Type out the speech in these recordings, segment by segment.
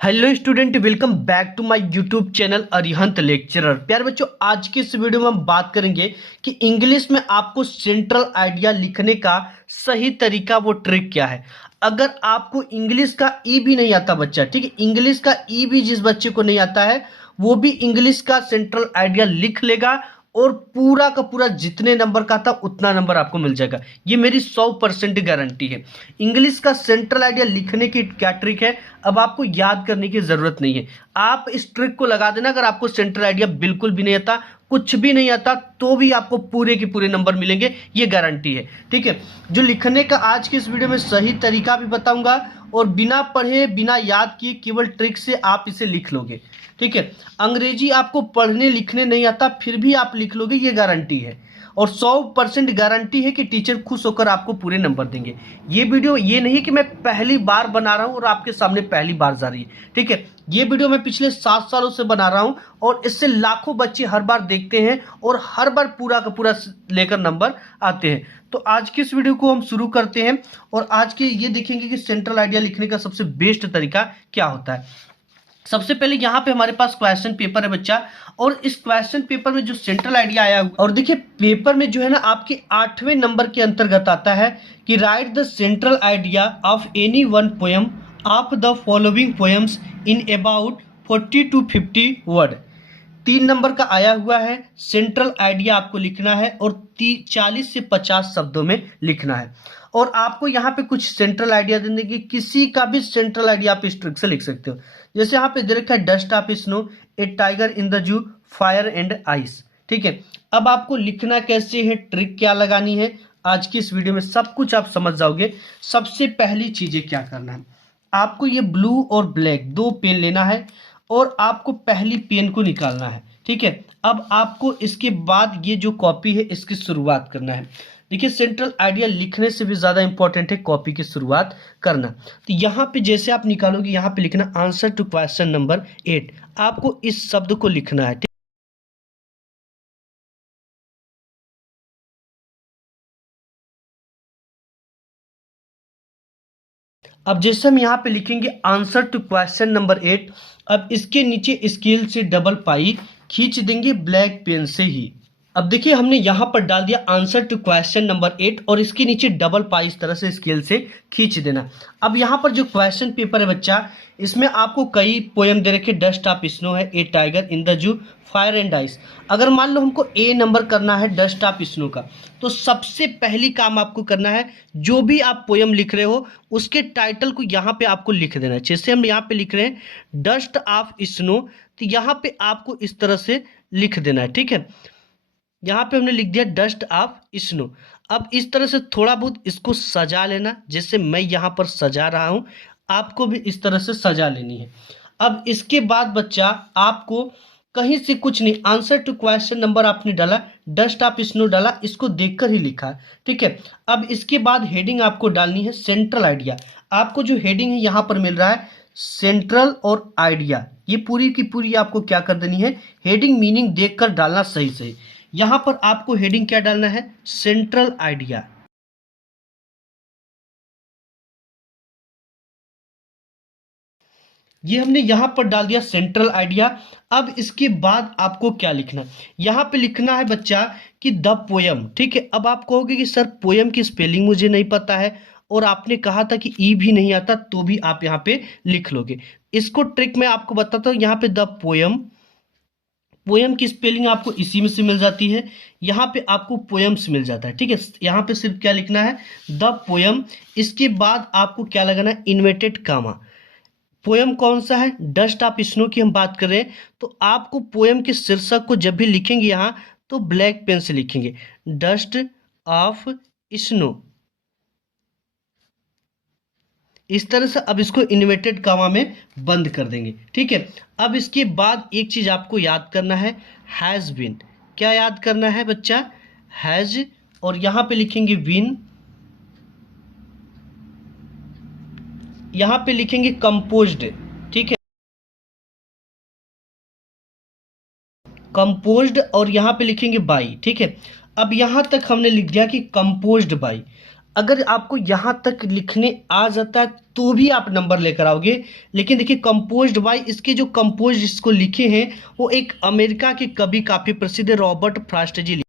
Hello student, welcome back to my YouTube channel Arihant lecturer. प्यारे बच्चों, आज की इस वीडियो में हम बात करेंगे कि इंग्लिश में आपको सेंट्रल आइडिया लिखने का सही तरीका, वो ट्रिक क्या है। अगर आपको इंग्लिश का ई भी नहीं आता बच्चा, ठीक है, इंग्लिश का ई भी जिस बच्चे को नहीं आता है वो भी इंग्लिश का सेंट्रल आइडिया लिख लेगा और पूरा का पूरा जितने नंबर का था उतना नंबर आपको मिल जाएगा। ये मेरी 100% गारंटी है। इंग्लिश का सेंट्रल आइडिया लिखने की क्या ट्रिक है, अब आपको याद करने की जरूरत नहीं है। आप इस ट्रिक को लगा देना। अगर आपको सेंट्रल आइडिया बिल्कुल भी नहीं आता, कुछ भी नहीं आता, तो भी आपको पूरे के पूरे नंबर मिलेंगे, ये गारंटी है। ठीक है, जो लिखने का आज की इस वीडियो में सही तरीका भी बताऊंगा और बिना पढ़े बिना याद किए केवल ट्रिक से आप इसे लिख लोगे। ठीक है, अंग्रेजी आपको पढ़ने लिखने नहीं आता फिर भी आप लिख लोगे, ये गारंटी है। और 100% गारंटी है कि टीचर खुश होकर आपको पूरे नंबर देंगे। ये वीडियो ये नहीं कि मैं पहली बार बना रहा हूं और आपके सामने पहली बार जा रही है। ठीक है, ये वीडियो मैं पिछले 7 सालों से बना रहा हूं और इससे लाखों बच्चे हर बार देखते हैं और हर बार पूरा का पूरा लेकर नंबर आते हैं। तो आज की इस वीडियो को हम शुरू करते हैं और आज के ये देखेंगे कि सेंट्रल आइडिया लिखने का सबसे बेस्ट तरीका क्या होता है। सबसे पहले यहाँ पे हमारे पास क्वेश्चन पेपर है बच्चा, और इस क्वेश्चन पेपर में जो सेंट्रल आइडिया आया हुआ, और देखिए पेपर में जो है ना आपके 8वें नंबर के अंतर्गत आता है कि right the central idea of any one poem of the following poems in about 40 to 50 word. 3 number का आया हुआ है। सेंट्रल आइडिया आपको लिखना है और 40 से 50 शब्दों में लिखना है। और आपको यहाँ पे कुछ सेंट्रल आइडिया देने की, किसी का भी सेंट्रल आइडिया आप इस ट्रिक से लिख सकते हो। जैसे यहाँ पे दे रखा है dust of snow, A tiger in the zoo, fire and ice. ठीक है, अब आपको लिखना कैसे है, ट्रिक क्या लगानी है, आज की इस वीडियो में सब कुछ आप समझ जाओगे। सबसे पहली चीजें क्या करना है, आपको ये ब्लू और ब्लैक 2 पेन लेना है और आपको पहली पेन को निकालना है। ठीक है, अब आपको इसके बाद ये जो कॉपी है इसकी शुरुआत करना है। देखिए, सेंट्रल आइडिया लिखने से भी ज़्यादा इंपॉर्टेंट है कॉपी की शुरुआत करना। तो यहाँ पे जैसे आप निकालोगे, यहाँ पे लिखना आंसर टू क्वेश्चन नंबर 8। आपको इस शब्द को लिखना है। अब जैसे हम यहाँ पे लिखेंगे आंसर टू क्वेश्चन नंबर 8, अब इसके नीचे स्केल से डबल पाई खींच देंगे ब्लैक पेन से ही। अब देखिए हमने यहाँ पर डाल दिया आंसर टू क्वेश्चन नंबर 8 और इसके नीचे डबल पाई इस तरह से स्केल से खींच देना। अब यहाँ पर जो क्वेश्चन पेपर है बच्चा, इसमें आपको कई पोएम दे रखे, डस्ट ऑफ स्नो है, a tiger in the zoo, fire and ice. अगर मान लो हमको ए नंबर करना है डस्ट ऑफ स्नो का, तो सबसे पहली काम आपको करना है, जो भी आप पोएम लिख रहे हो उसके टाइटल को यहाँ पे आपको लिख देना है। जैसे हम यहाँ पे लिख रहे हैं डस्ट ऑफ स्नो, तो यहाँ पे आपको इस तरह से लिख देना है। ठीक है, यहाँ पे हमने लिख दिया डस्ट ऑफ स्नो। अब इस तरह से थोड़ा बहुत इसको सजा लेना, जैसे मैं यहाँ पर सजा रहा हूँ, आपको भी इस तरह से सजा लेनी है। अब इसके बाद बच्चा आपको कहीं से कुछ नहीं, आंसर टू क्वेश्चन नंबर आपने डाला, डस्ट ऑफ स्नो डाला, इसको देखकर ही लिखा। ठीक है, अब इसके बाद हेडिंग आपको डालनी है सेंट्रल आइडिया। आपको जो हेडिंग है यहाँ पर मिल रहा है सेंट्रल और आइडिया, ये पूरी की पूरी आपको क्या कर देनी है, हेडिंग मीनिंग देखकर डालना सही सही। यहां पर आपको हेडिंग क्या डालना है, सेंट्रल आइडिया। ये हमने यहां पर डाल दिया सेंट्रल आइडिया। अब इसके बाद आपको क्या लिखना है, यहां पे लिखना है बच्चा कि द पोयम। ठीक है, अब आप कहोगे कि सर पोयम की स्पेलिंग मुझे नहीं पता है और आपने कहा था कि ई भी नहीं आता, तो भी आप यहाँ पे लिख लोगे। इसको ट्रिक मैं आपको बताता हूँ। यहाँ पे द पोयम, पोएम की स्पेलिंग आपको इसी में से मिल जाती है, यहाँ पे आपको पोएम्स मिल जाता है। ठीक है, यहाँ पे सिर्फ क्या लिखना है, द पोएम। इसके बाद आपको क्या लगाना है, इन्वर्टेड कामा। पोएम कौन सा है, डस्ट ऑफ स्नो की हम बात कर रहे हैं, तो आपको पोएम के शीर्षक को जब भी लिखेंगे यहाँ, तो ब्लैक पेन से लिखेंगे डस्ट ऑफ स्नो, इस तरह से। अब इसको इन्वर्टेड कामा में बंद कर देंगे। ठीक है, अब इसके बाद एक चीज आपको याद करना है, हैज बीन। क्या याद करना है बच्चा, हैज, और यहां पे लिखेंगे बीन, यहां पे लिखेंगे कंपोज्ड। ठीक है, कंपोज्ड, और यहां पे लिखेंगे बाई। ठीक है, अब यहां तक हमने लिख दिया कि कंपोज्ड बाई। अगर आपको यहाँ तक लिखने आ जाता है तो भी आप नंबर लेकर आओगे। लेकिन देखिए कंपोज्ड बाय, इसके जो कंपोज इसको लिखे हैं वो एक अमेरिका के कवि काफी प्रसिद्ध रॉबर्ट फ्रॉस्ट जी।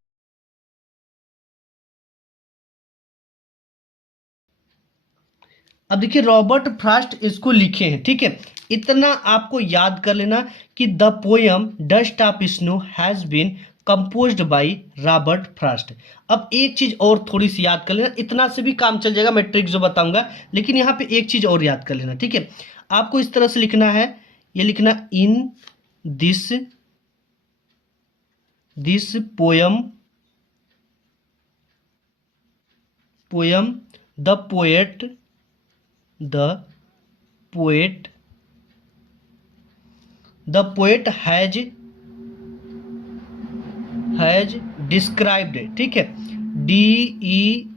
अब देखिए रॉबर्ट फ्रॉस्ट इसको लिखे हैं, ठीक है। इतना आपको याद कर लेना कि the poem Dust of Snow has been composed by Robert Frost. अब एक चीज और थोड़ी सी याद कर लेना, इतना से भी काम चल जाएगा, मैं ट्रिक जो बताऊंगा, लेकिन यहाँ पे एक चीज और याद कर लेना, ठीक है। आपको इस तरह से लिखना है, ये लिखना in this this poem the poet the poet has described, ठीक है, DESCRIBED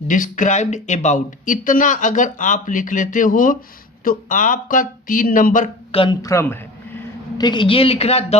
डिस्क्राइब्ड अबाउट। इतना अगर आप लिख लेते हो तो आपका 3 नंबर कंफर्म है, ठीक है। ये लिखना द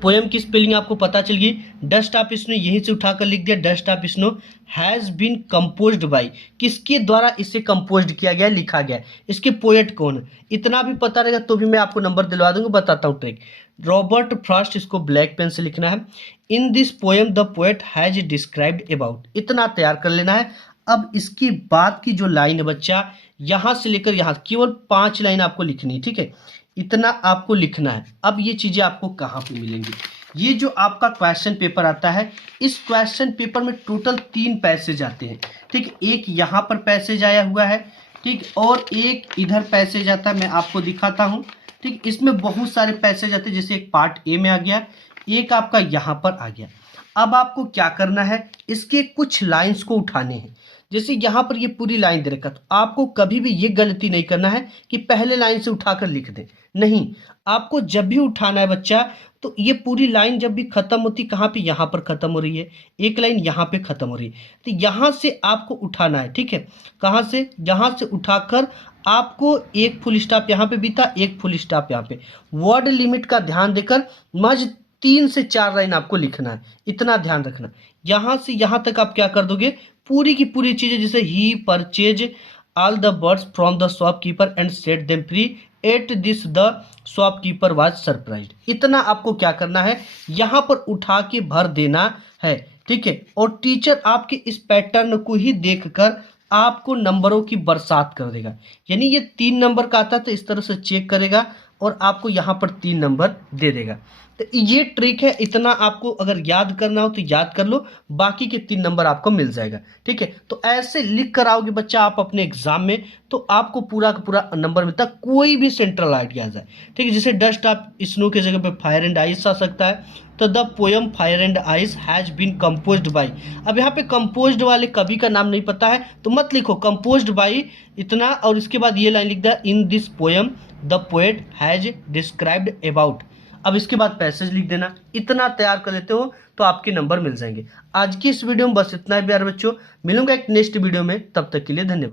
पोयम की स्पेलिंग आपको पता चल गई। डस्ट ऑफ स्नो यहीं से उठाकर लिख दिया, Dust of Snow has been composed by, किसके द्वारा इसे कंपोज्ड किया गया, लिखा गया, इसके पोएट कौन है, इतना भी पता रहेगा तो भी मैं आपको नंबर दिलवा दूंगा। बताता हूँ ट्रिक। रॉबर्ट फ्रॉस्ट, इसको ब्लैक पेन से लिखना है। In this poem the poet has described about, इतना तैयार कर लेना है। अब इसकी बाद की जो लाइन है बच्चा, यहां से लेकर यहां केवल 5 लाइन आपको लिखनी है, ठीक है, इतना आपको लिखना है। अब ये चीजें आपको कहाँ पे मिलेंगी, ये जो आपका क्वेश्चन पेपर आता है, इस क्वेश्चन पेपर में टोटल 3 पैसेज आते हैं, ठीक। एक यहाँ पर पैसेज आया हुआ है, ठीक, और एक इधर पैसेज आता है, मैं आपको दिखाता हूँ, ठीक। इसमें बहुत सारे पैसेज आते हैं, जैसे एक पार्ट ए में आ गया, एक आपका यहाँ पर आ गया। अब आपको क्या करना है, इसके कुछ लाइन्स को उठाने हैं। जैसे यहाँ पर ये पूरी लाइन दे रखा, तो आपको कभी भी ये गलती नहीं करना है कि पहले लाइन से उठाकर लिख दें, नहीं। आपको जब भी उठाना है बच्चा, तो ये पूरी लाइन जब भी खत्म होती, कहाँ पे, यहाँ पर खत्म हो रही है, एक लाइन यहाँ पे खत्म हो रही है, तो यहाँ से आपको उठाना है, ठीक है। कहाँ से, यहाँ से उठाकर आपको एक फुल स्टॉप यहाँ पे बीता, एक फुल स्टॉप यहाँ पे, वर्ड लिमिट का ध्यान देकर महज 3 से 4 लाइन आपको लिखना है, इतना ध्यान रखना। यहाँ से यहाँ तक आप क्या कर दोगे, पूरी की पूरी चीजें, जैसे ही purchase all the birds from the shopkeeper and set them free, at this the shopkeeper was surprised, इतना आपको क्या करना है, यहाँ पर उठा के भर देना है, ठीक है। और टीचर आपके इस पैटर्न को ही देखकर आपको नंबरों की बरसात कर देगा। यानी ये 3 नंबर का आता है तो इस तरह से चेक करेगा और आपको यहाँ पर 3 नंबर दे देगा। तो ये ट्रिक है, इतना आपको अगर याद करना हो तो याद कर लो, बाकी के 3 नंबर आपको मिल जाएगा, ठीक है। तो ऐसे लिख कर आओगे बच्चा आप अपने एग्जाम में, तो आपको पूरा का पूरा नंबर मिलता है, कोई भी सेंट्रल आइडिया आ जाए, ठीक है। जैसे डस्ट ऑफ स्नो की जगह पे फायर एंड आइस आ सकता है, तो the poem Fire and Ice has been composed by. अब यहाँ पे कंपोज्ड वाले कवि का नाम नहीं पता है तो मत लिखो कंपोज्ड बाय इतना, और इसके बाद ये लाइन लिख दिया, in this poem the poet has described about. अब इसके बाद पैसेज लिख देना, इतना तैयार कर लेते हो तो आपके नंबर मिल जाएंगे। आज की इस वीडियो में बस इतना ही प्यारे बच्चों, मिलूंगा एक नेक्स्ट वीडियो में, तब तक के लिए धन्यवाद।